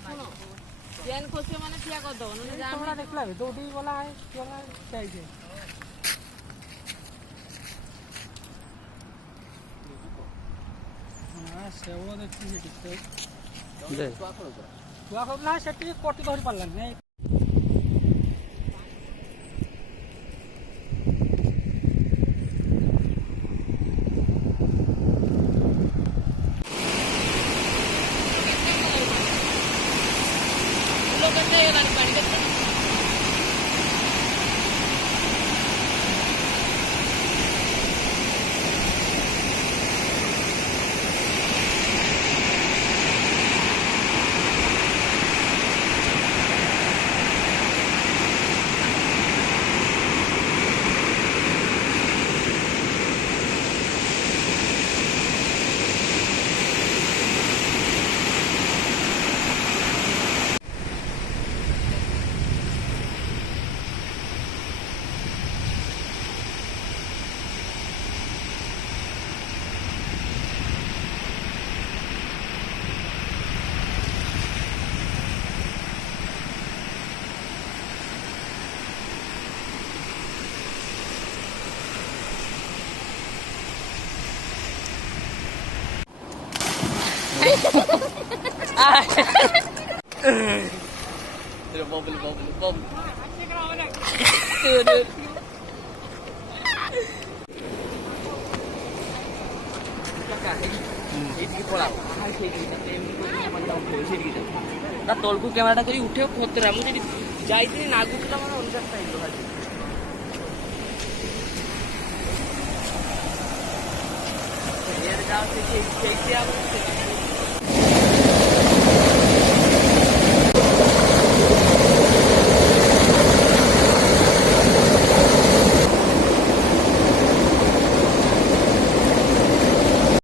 ଶୁଣ ଚେନ୍ ଖସିବ ମାନେ ଠିଆ କରିଦବ ନହେଲେ ଜାମ ଦେଖିଲା ଦୌଡ଼ି ଗଲା ଯାଇଛେ ଶେଉଳ ଦେଖି ସେଠି ଛୁଆ କରୁଥିଲା ସେଠି କଟି ଧରି ପାରିଲାନି ନାଇଁ bubble. तलकू कैमेरा कर उठे खतरा मुझे जाइए नागुला मैं अनुसार जाओ